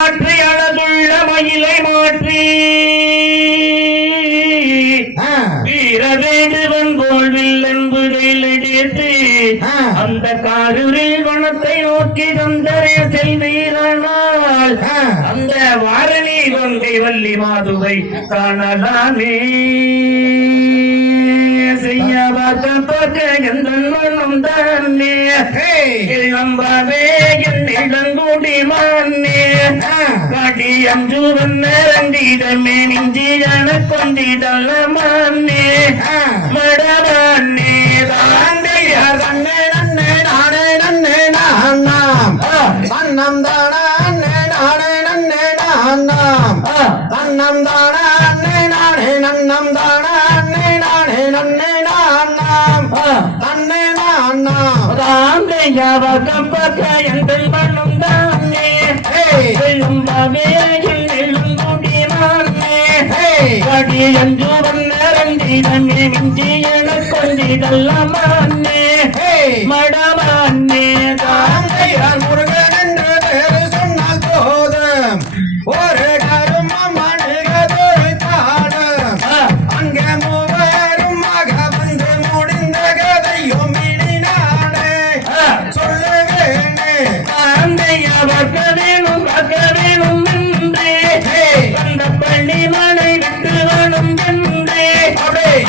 மாற்றி அழகுள்ள மயிலை மாற்றி வீரவேடுவன் போல் வில்லன்புகையில் எடுத்து அந்த காரூரில் வனத்தை நோக்கி தந்தரே செல்வீரனால் அந்த வாரணி கொங்கை வள்ளி மாதுவை காணலாமே செய்ய பார்க்க எந்த மனம் தானே இளம்பாவே என் இளங்கூடி மானே காட்டி அஞ்சு வந்தரண்டிடமே நெஞ்சியான கொண்டிடல மானே மடமானே தாண்டையா தன்னே நன்னே நானே நன்னே நானாம் தன்னம் தானா அண்ணே நானே நன்னே நானாம் தன்னம் தானா அண்ணே நானே நன்னம் தானா அண்ணே நானே நன்னே நானாம் தன்னே நானாம் தாண்டையா பக்க எந்த மனம் தானே அஞ்சு வந்தரண்டிடமே மிஞ்சியன கொண்டிடல்லாமே மடமானே தாங்கையார் முருகன் என்று பேரு சொன்னால் போதும் ஒரு கருமம் அணுகதொரு காலம் அங்கே மூவரும் ஆக வந்து முடிந்த கதையும் இனினானே சொல்லுவேனே தாங்கையார் பார்க்க வேணும் என்றே அந்த பள்ளி மனை விட்டு வரும் என்றே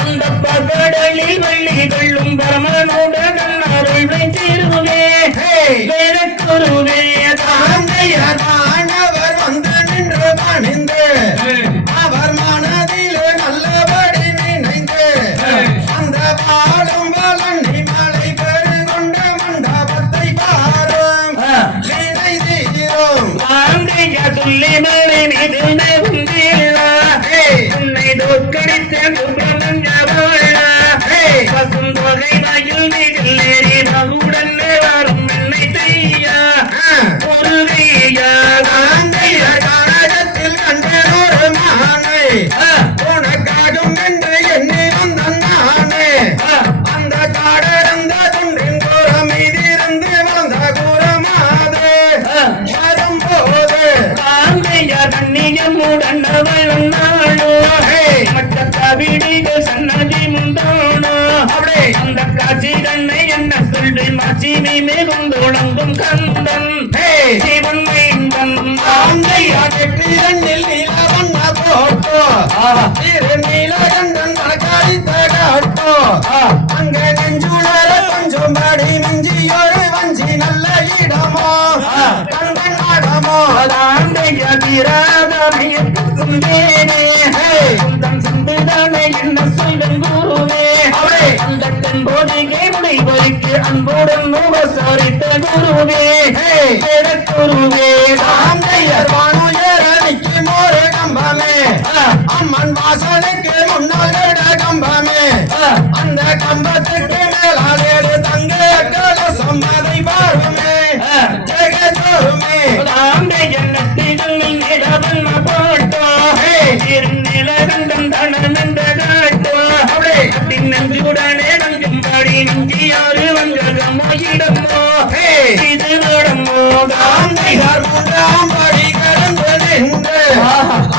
அந்த பகடலில் வள்ளிகளும் பரமனுடன் அருள் வைத்திருவே வேறக்குருவே தாங்கையார் மாணவர் வந்து நின்று பணிந்து அவர் மனதில் நல்லபடி நினைந்து அந்த பாலும் பழனி மலை பெருகொண்ட மண்டபத்தை பாரும் நினைதீரும் தாங்கையார் சொல்லி மலை மீது உன்னை தோற்கடித்த பசும் தொகை வயல் மீதில் ஏறி மகுடன் வரும் என்னை செய்யா பொருளையா தாங்கையார் கானகத்தில் கண்டனொரு மானை உனக்காகும் என்று எண்ணி வந்தான் நானே அந்த காடடந்த துன்றின் கூறம் மீதிருந்து வளர்ந்த கூறமாது வரும்போது தாங்கையார் கண்ணியமுடன் அவள் நாளோ மற்ற கவிடிகள் சன்னதி முந்தானோ அந்த காட்சி தன்னை என்ன சொல்லி மாட்சிமை மிகும் தொடங்கும் கந்தன் சிவன் மைந்தன் தாங்கையார் வெற்றிரண்டில் நீலவண்ண போட்டோ திரு நீலகண்டன் மனக்காடித்த காட்டோ அங்க நெஞ்சுணர கொஞ்சம் படி மிஞ்சியொரு வஞ்சி நல்ல இடமோ கண்டன் நாடமோ தாங்கையார் தீராதமையும் தேனே குந்தம் சிந்துதானே என்ன சொல்வன் குருவே அந்த தென்போதிகை முனை வைத்து அன்புடன் உபசரித்த குருவே குருவே தாங்கையார் வானுயர நிற்கும் ஒரு கம்பமே அம்மன் வாசலுக்கு முன்னால் விட கம்பமே அந்த கம்பத்துக்கு மேலால் ஏழு தங்க கலசம் அதை பாருமே ஜெகதோருமே தாங்கையார் நெற்றிகள் நிலவன் போட்டோ திருநிலகண்டன் தனந்த காட்டோ நெஞ்சுடனே நஞ்சும்படி நெஞ்சியாறு வஞ்சகமாயிடமோ இது நடமோ தாங்கையார் மூன்றாம் படி கடந்து நின்று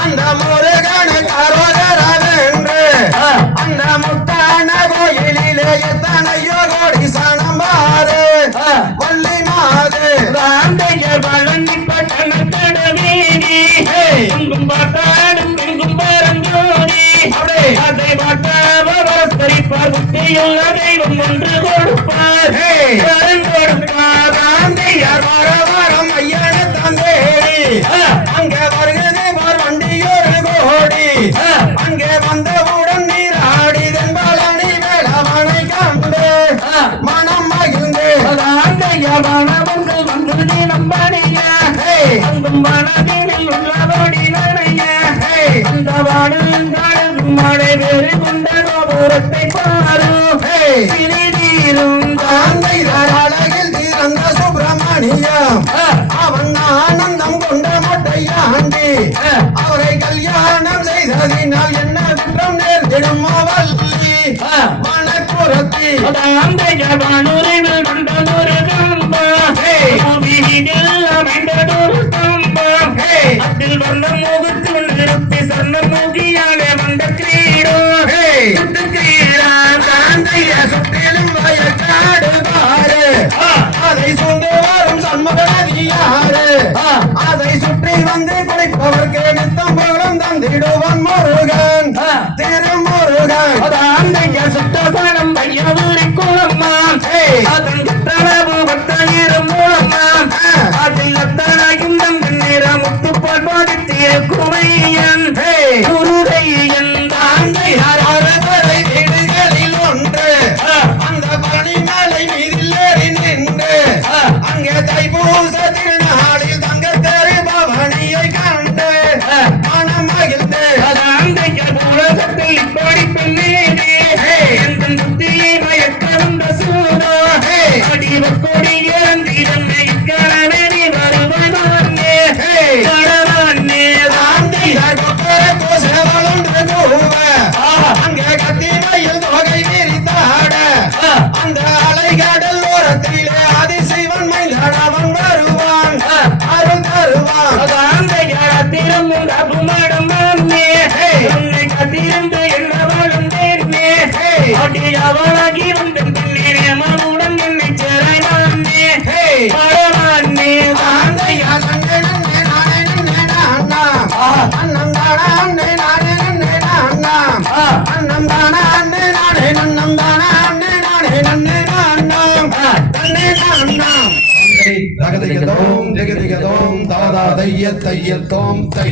அந்த முருகன் கரோதரவென்று அந்த முத்தான கோயிலிலே எத்தனையோ கோடி சனம் பாரு வள்ளி மாது தாங்கையார் பழனி பட்டணம் கடவேணி எங்கும் பார்த்தாடும் எங்கும் பரஞ்சோடி அதை பார்த்தவரிப்பார் புத்தியுள்ள தெய்வம் ஒன்று கொடுப்பார் கொடுப்பார் தாங்கையார் வார வாரம் ஐயன தந்தேரி அங்கே வருகிறது பார் வண்டியோரு கோடி அங்கே வந்தவுடன் நீராடி தென்பழனி வேளவனை கண்டு மனம் மகிழ்ந்து தாங்கையார் மனவங்கள் வந்து நம்பணிய அங்கும் மனதில் உள்ளபடி நனைய அந்த வாழும் மழை வேறு கொண்ட கோபுரத்தை பாரும் சிறிதீரும் தாங்கையார் அழகில் திறந்த சுப்பிரமணியம் அவன் ஆனந்தம் கொண்ட மொட்டையாண்டி அவரை கல்யாணம் செய்ததினால் என்ன குற்றம் நேர்ந்திடும் வள்ளி மனக்குரத்தி தாங்கையார் வானுரிவில் வந்ததொரு கம்பா அமைந்ததொரு கம்பா திகதிகதோம் திகதிகதோம் தாதா தைய தையத்தோம் தை